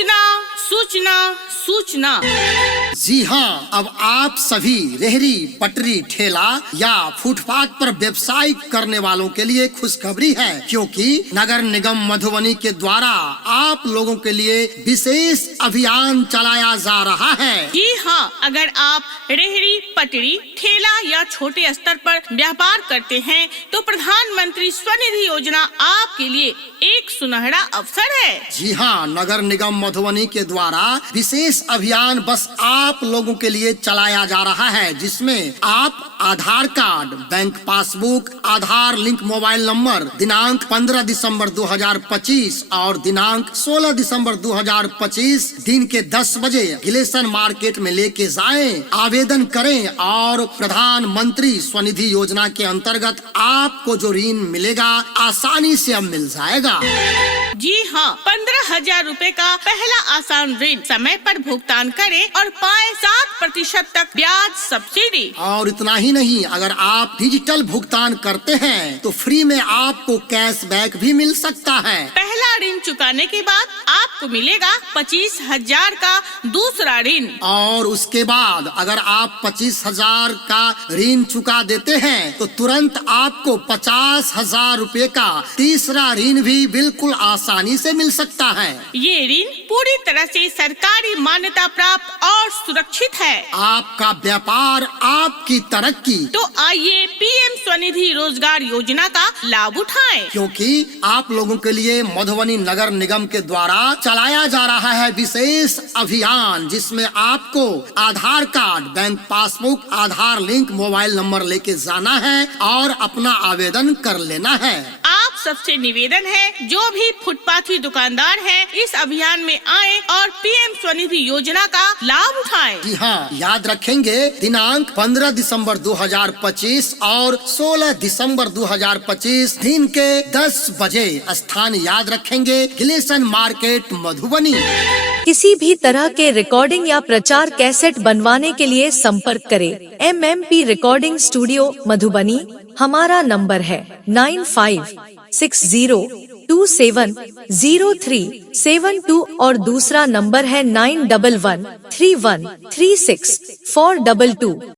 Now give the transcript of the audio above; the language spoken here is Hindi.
सूचना सूचना सूचना। जी हाँ, अब आप सभी रेहड़ी पटरी ठेला या फुटपाथ पर व्यवसाय करने वालों के लिए खुशखबरी है, क्योंकि नगर निगम मधुबनी के द्वारा आप लोगों के लिए विशेष अभियान चलाया जा रहा है। जी हाँ, अगर आप रेहड़ी पटरी ठेला या छोटे स्तर पर व्यापार करते हैं तो प्रधानमंत्री स्वनिधि योजना आपके लिए एक सुनहरा अवसर है। जी हाँ, नगर निगम मधुबनी के द्वारा विशेष अभियान बस आप लोगों के लिए चलाया जा रहा है, जिसमें आप आधार कार्ड, बैंक पासबुक, आधार लिंक मोबाइल नंबर दिनांक 15 दिसंबर 2025 और दिनांक 16 दिसंबर 2025 दिन के 10 बजे गिलेसन मार्केट में लेके जाएं, आवेदन करें और प्रधानमंत्री स्वनिधि योजना के अंतर्गत आपको जो ऋण मिलेगा आसानी से अब मिल जाएगा। जी हाँ, 15,000 रूपए का पहला आसान ऋण समय पर भुगतान करें और पाए 7% तक ब्याज सब्सिडी। और इतना ही नहीं, अगर आप डिजिटल भुगतान करते हैं तो फ्री में आपको कैशबैक भी मिल सकता है। पहला ऋण चुकाने के बाद आपको मिलेगा 25,000 का दूसरा ऋण, और उसके बाद अगर आप 25,000 का ऋण चुका देते हैं तो तुरंत आपको 50,000 रूपए का तीसरा ऋण भी बिल्कुल आसानी से मिल सकता है। ये ऋण पूरी तरह से सरकारी मान्यता प्राप्त और सुरक्षित है। आपका व्यापार, आपकी तरक्की। तो आइए पीएम स्वनिधि रोजगार योजना का लाभ उठाएं, क्योंकि आप लोगों के लिए मधुबनी नगर निगम के द्वारा चलाया जा रहा है विशेष अभियान, जिसमें आपको आधार कार्ड, बैंक पासबुक, आधार लिंक मोबाइल नंबर लेके जाना है और अपना आवेदन कर लेना है। आप सबसे निवेदन है, जो भी फुटपाथी दुकानदार हैं, इस अभियान में आएं और पीएम स्वनिधि योजना का लाभ उठाएं। जी हाँ, याद रखेंगे दिनांक 15 दिसंबर 2025 और 16 दिसंबर 2025 दिन के 10 बजे। स्थान याद रखेंगे, गिलेसन मार्केट मधुबनी। किसी भी तरह के रिकॉर्डिंग या प्रचार कैसेट बनवाने के लिए संपर्क करें MMP रिकॉर्डिंग स्टूडियो मधुबनी। हमारा नंबर है 9560270372 और दूसरा नंबर है 9113136422।